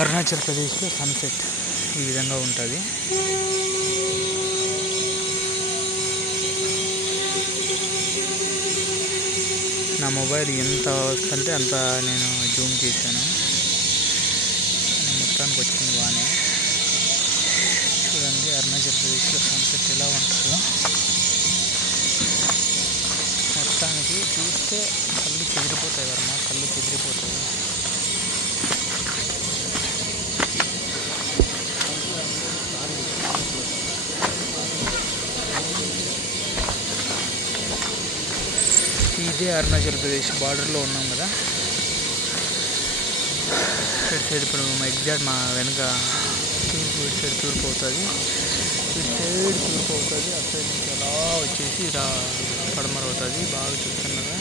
అరుణాచల్ ప్రదేశ్లో సన్సెట్ ఈ విధంగా ఉంటుంది. నా మొబైల్ ఎంత వస్తుంటే అంత నేను జూమ్ చేశాను. మొత్తానికి వచ్చింది బాగానే. చూడండి అరుణాచల్ ప్రదేశ్లో సన్సెట్ ఎలా ఉంటుందో. మొత్తానికి చూస్తే కళ్ళు చెదిరిపోతాయి వర్మ, కళ్ళు చెదిరిపోతాయి. ఇదే అరుణాచల్ ప్రదేశ్ బార్డర్లో ఉన్నాం కదా. ఇటు సైడ్ ఇప్పుడు ఎగ్జాక్ట్ మా వెనుక తూర్పు, ఇటు సైడ్ తూర్పు అవుతుంది, ఇటు సైడ్ తూర్పు అవుతుంది, అటు సైడ్ నుంచి అలా వచ్చేసి ఇలా పడమర అవుతుంది. బాగా చూస్తున్నారా.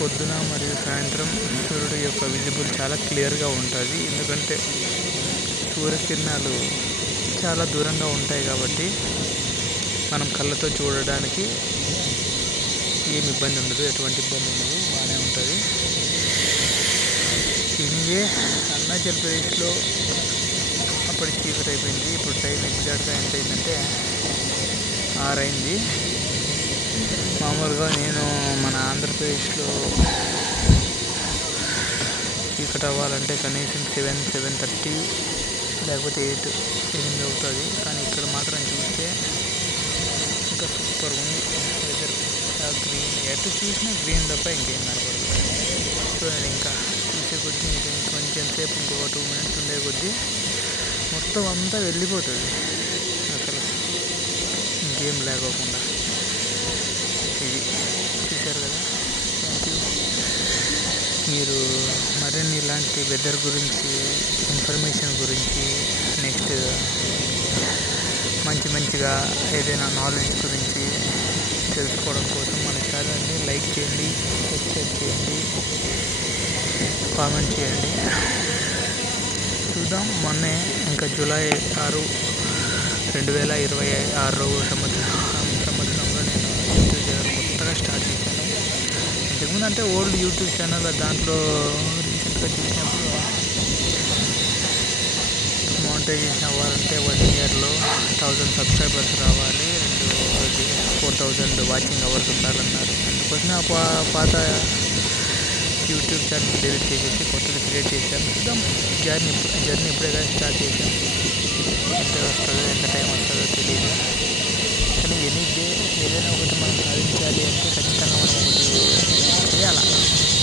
పొద్దున మరియు సాయంత్రం సూర్యుడు యొక్క విజిబుల్ చాలా క్లియర్గా ఉంటుంది. ఎందుకంటే సూర్యకిరణాలు చాలా దూరంగా ఉంటాయి కాబట్టి మనం కళ్ళతో చూడడానికి ఏమి ఇబ్బంది ఉండదు, ఎటువంటి ఇబ్బంది ఉండదు, బాగానే ఉంటుంది. ఇదే అరుణాచల్ ప్రదేశ్లో అప్పటి చీకటి అయిపోయింది. ఇప్పుడు టైం ఎగ్జాక్ట్గా ఎంత అయిందంటే 6 అయింది. మామూలుగా నేను మన ఆంధ్రప్రదేశ్లో చీకటి అవ్వాలంటే కనీసం 7-7:30 లేకపోతే 8 అవుతుంది. కానీ ఇక్కడ మాత్రం చూస్తే ఇంకా సూపర్ ఉంది వెదర్. గ్రీన్, ఎటు చూసినా గ్రీన్ తప్ప ఇంకేం కనపడదు. చూడండి, ఇంకా చూసే కొద్దీ కొంచెం సేపు ఇంకొక 2 minutes ఉండే కొద్దీ మొత్తం అంతా వెళ్ళిపోతుంది అసలు, ఇంకేం లేకోకుండా. ఇది చూశారు కదా. Thank you. మీరు మరిన్ని ఇలాంటి వెదర్ గురించి, ఇన్ఫర్మేషన్ గురించి, నెక్స్ట్ మంచిగా ఏదైనా నాలెడ్జ్ గురించి తెలుసుకోవడం కోసం మన ఛానల్ని లైక్ చేయండి, సబ్స్క్రైబ్ చేయండి, కామెంట్ చేయండి. చూద్దాం. మొన్నే ఇంకా జూలై 6, 2026 సంవత్సరంలో నేను యూట్యూబ్ ఛానల్ కొత్తగా స్టార్ట్ చేశాను. ఇంతకుముందు అంటే ఓల్డ్ యూట్యూబ్ ఛానల్, దాంట్లో రీసెంట్గా చూసినప్పుడు మానిటైజేషన్ అవ్వాలంటే 1 yearలో 1000 సబ్స్క్రైబర్స్ రావాలి, 4000 వాచింగ్ అవర్స్ ఉండాలన్నారు. అందుకోసమే పాత యూట్యూబ్ ఛానల్ డిలీట్ చేసేసి కొత్తది క్రియేట్ చేశాను. చూద్దాం. జర్నీ ఇప్పుడే కానీ స్టార్ట్ చేశాం. ఎంత వస్తుందో, ఎంత టైం వస్తుందో తెలియదు. కానీ ఏదైనా ఒకటి మనం సాధించాలి అంటే ఖచ్చితంగా మనం ఒకటి చేయాలి,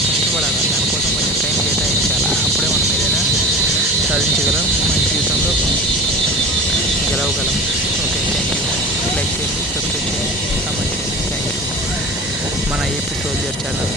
కష్టపడాలి. దానికోసం కొంచెం టైం కేటాయించాలి. అప్పుడే మనం ఏదైనా సాధించగలం, మన జీవితంలో గెలవగలం. Okay, thank you. లైక్ చేయండి, సబ్స్క్రైబ్ చేయండి, కామెంట్ చేయండి. Thank you. మన ఏపీ సోల్జర్ ఛానల్